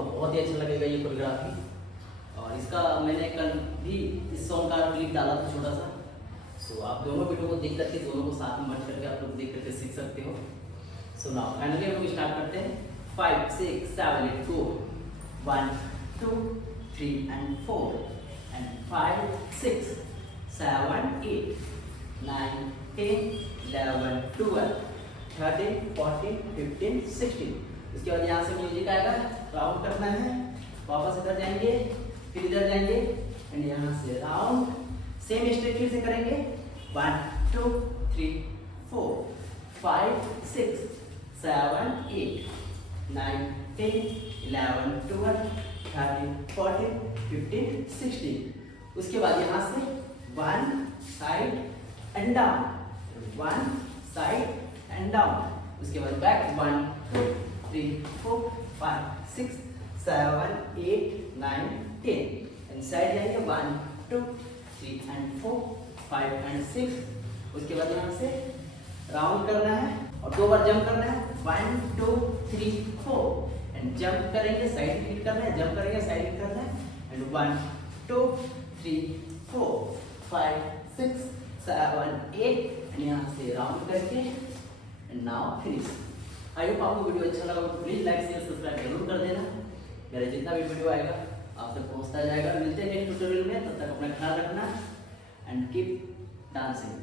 आपको बहुत ही अच्छा लगेगा ये कोरियोग्राफी। और इसका मैंने कल भी इस सॉन्ग का क्लिप डाला था छोटा सा। सो आप दोनों वीडियो को देख करके दोनों को साथ में मर्ज करके आप लोग देख करके सीख सकते हो। सो नाउ फाइनली हम लोग स्टार्ट करते हैं। 5 6 7 8 गो। 1 2 3 and 4 and 5 6 7 8 9 10 11 12 13 14 15 16। उसके बाद यहाँ से म्यूजिक आएगा, राउंड करना है, वापस इधर जाएंगे, फिर इधर जाएंगे एंड यहाँ से राउंड, सेम स्टेप फिर से करेंगे। 1 2 3 4 5 6 7 8 9 10 11 12 13 14 15 16। उसके बाद यहाँ से 1 side and down, 1 side and down. उसके बाद बैक 1 2 3 4 5 6 7 8 9 10 एंड साइड जाएंगे 1 2 3 and 4 5 and 6। उसके बाद यहाँ से राउंड करना है और 2 बार जंप करना है। 1 2 3 4 एंड जंप करेंगे, साइड हिट करना है, जंप करेंगे, साइड हिट करना है एंड 1 2 3 4 5 6 7 8 एंड यहाँ से राउंड करके and now finish. I hope आपको वीडियो अच्छा लगा तो प्लीज लाइक शेयर सब्सक्राइब जरूर कर देना। मेरा जितना भी वीडियो आएगा आप तक पहुंचता जाएगा। मिलते हैं नेक्स्ट ट्यूटोरियल में, तब तक अपना ख्याल रखना एंड कीप डांसिंग।